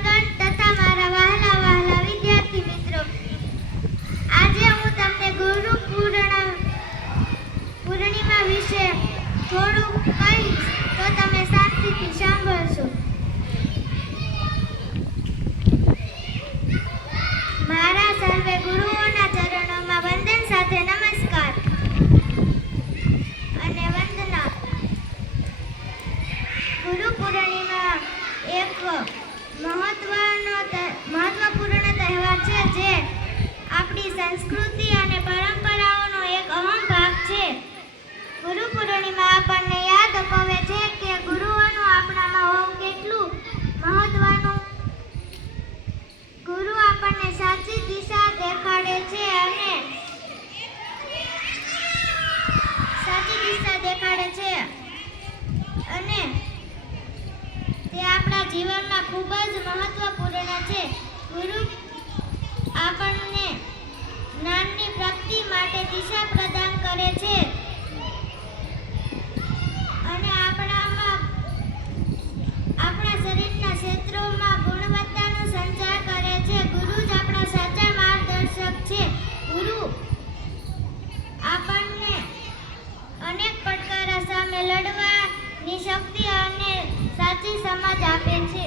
ક્રમાંકન તથા મારા વહાલા વહાલા વિદ્યાર્થી મિત્રો, આજે હું તમને ગુરુ પૂર્ણિમા વિશે થોડું કહીશ, તો તમે શાંતિથી સાંભળશો. મારા સર્વે ગુરુઓના ચરણોમાં વંદન સાથે નમસ્કાર અને વંદના. ગુરુ પૂર્ણિમા એક મહત્વપૂર્ણ તહેવાર છે, જે આપણી સંસ્કૃતિ અને પરંપરાઓનો એક અહમ ભાગ છે. ગુરુ પૂર્ણિમા આપણને યાદ અપાવે છે કે ગુરુઓનું આપણામાં હોવું કેટલું મહત્વનું. ગુરુ આપણને સાચી દિશા દેખાડે છે અને તે આપણા જીવનમાં ખૂબ જ મહત્વપૂર્ણ છે. ગુરુ આપણને જ્ઞાનની પ્રાપ્તિ માટે દિશા પ્રદાન કરે છે અને આપણા શરીરના ક્ષેત્રોમાં ગુણવત્તાનો સંચાર કરે છે. ગુરુ જ આપણા સાચા માર્ગદર્શક છે. ગુરુ આપણને અનેક પડકારો સામે લડવાની શક્તિ અને સાચી સમજ આપે છે.